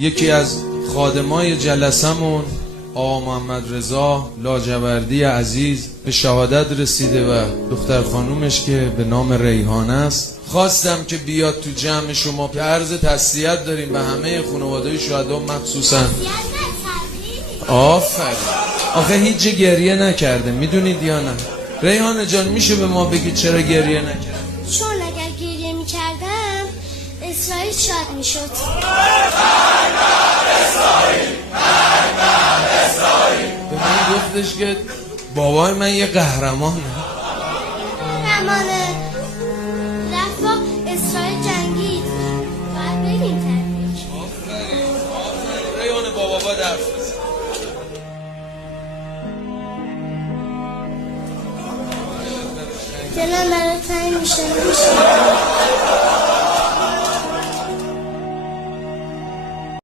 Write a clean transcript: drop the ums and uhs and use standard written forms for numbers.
یکی از خادمای جلسمون آقا محمد رضا لاجوردی عزیز به شهادت رسیده و دختر خانومش که به نام ریحانه است. خواستم که بیاد تو جمع شما که عرض تسلیت داریم به همه خانواده شهدا مخصوصا. آفرین. آخه هیچ گریه نکرده میدونید یا نه؟ ریحانه جان میشه به ما بگید چرا گریه نکرده؟ چون اگر گریه میکردم اسرائیل شاد میشد. به من گفتش که بابای من یه قهرمانه. قهرمانه رفت با اسرائیل جنگید. باید بگیم تبریک. آفرین ریحانه با بابا درس بزن. دلم برای تنگ میشه.